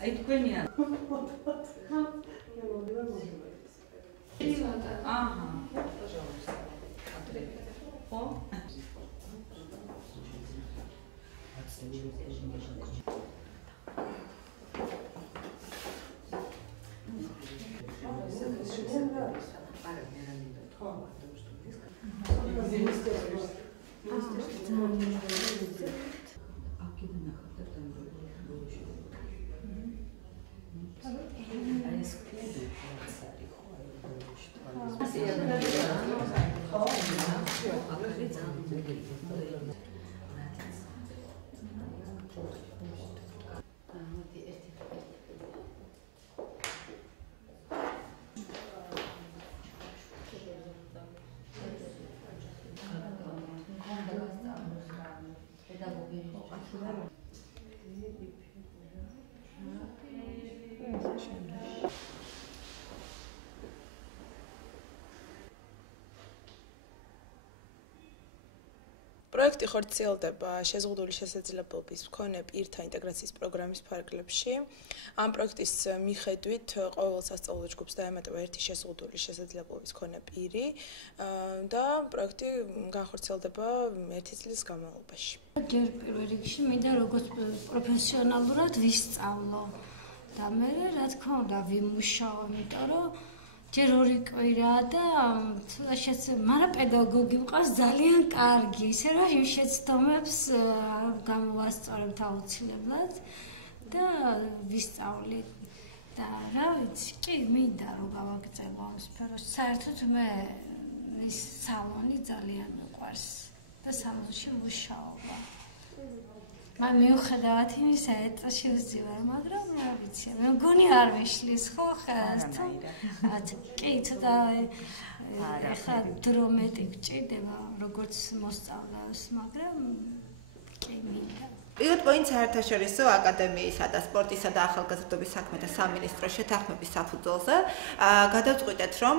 აი თქვენია. Ага. Пожалуйста. О. პროექტი ხორციელდება შეზღუდული შესაძლებლობის მქონე პირთა ინტეგრაციის პროგრამის ფარგლებში. ამ პროექტის მიხედვით ყოველ სასწავლო ჯგუფს დაემატება ერთი შეზღუდული შესაძლებლობის მქონე პირი და პროექტი განხორციელდება 1 წლის განმავლობაში. ჯერ პირველ რიგში მინდა როგორც პროფესიონალურად ვისწავლო და მე რა თქმა უნდა ვიმუშაო, იმიტომ რომ ჯერ 2 კვირა და ცოტა შეცდომა, მაგრამ პედაგოგი მყავს ძალიან კარგი, ისე რომ იმ შეცდომებს გამოვასწორებთ აუცილებლად და ვისწავლით და რა ვიცი, კი მინდა რომ გავაგრძელო ამ სფეროს. საერთოდ მე ის სალონი ძალიან მიყვარს და სალონში მუშაობა. Man მიუხედავად იმისა, ეტაში ვზივარ, მაგრამ რა ვიცი, მე მგონი არ მეშლის ხო ხა? კი, ცოტა ეხლა დრო მეტი გჭირდება, როგორც მოსწავლეებს, მაგრამ კი მინდა. Პირველ პოინტს საერთაშორისო აკადემიისა და სპორტისა და ახალგაზრდობის საქმეთა სამინისტროს შეთანხმების საფუძველზე გადავწყვიტეთ, რომ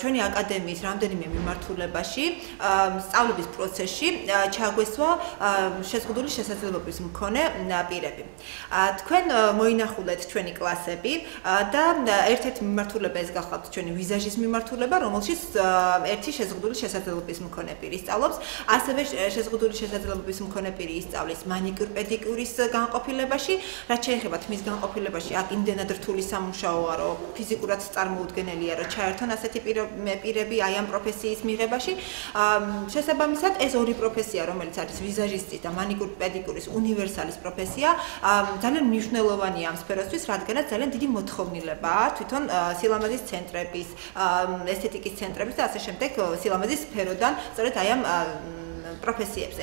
ჩვენი აკადემიის რამდენიმე მიმართულებაში სწავლების პროცესში ჩაგვესვა შეზღუდული შესაძლებლობის მქონე პირები. თქვენ მოინახულეთ ჩვენი კლასები და ერთ-ერთი მიმართულება ეს გახლავთ ჩვენი ვიზაჟის მიმართულება, რომელშიც ერთი შეზღუდული შესაძლებლობის მქონე პირი სწავლობს, ასევე შეზღუდული შესაძლებლობის მქონე პირი ისწავლის მანიკურ პედიკურის განყოფილებაში, რაც შეეხება მის განყოფილებაში, აქ იმდენად რთული სამუშაოა, რომ ფიზიკურად წარმოუდგენელია, რომ ჩაერთონ ასეთი პირები აი ამ პროფესიის მიღებაში. შესაბამისად, ეს 2 პროფესია, რომელიც არის ვიზაჟისტის და მანიკურ პედიკურის უნივერსალის პროფესია, ძალიან მნიშვნელოვანია ამ სფეროსთვის, რადგანაც ძალიან დიდი მოთხოვნილებაა თვითონ სილამაზის ცენტრების, ესთეტიკის ცენტრების და ასე შემდეგ სილამაზის სფეროდან, სწორედ აი ამ პროფესიებზე.